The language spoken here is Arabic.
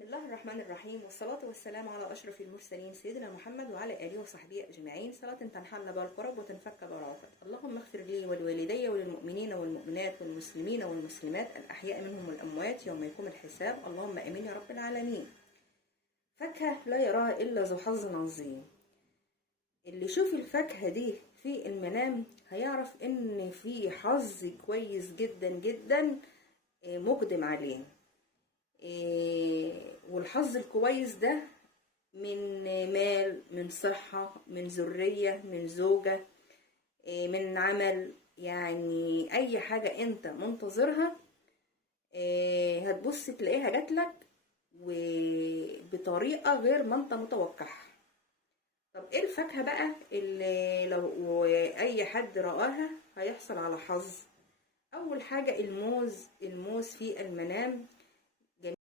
بسم الله الرحمن الرحيم، والصلاة والسلام على أشرف المرسلين سيدنا محمد وعلى آله وصحبه أجمعين. صلاة تنحل بها الكرب وتنفك بها العقد. اللهم اغفر لي ولوالدي وللمؤمنين والمؤمنات والمسلمين والمسلمات الأحياء منهم والأموات يوم يقوم الحساب. اللهم آمين يا رب العالمين. فاكهة لا يراها إلا ذو حظ عظيم. اللي يشوف الفاكهة دي في المنام هيعرف إن في حظ كويس جدا جدا مقدم عليه. والحظ الكويس ده من مال، من صحة، من ذرية، من زوجة، من عمل، يعني أي حاجة أنت منتظرها هتبص تلاقيها جاتلك وبطريقة غير ما أنت متوقعها. طب إيه الفاكهة بقى اللي لو أي حد رآها هيحصل على حظ؟ أول حاجة الموز في المنام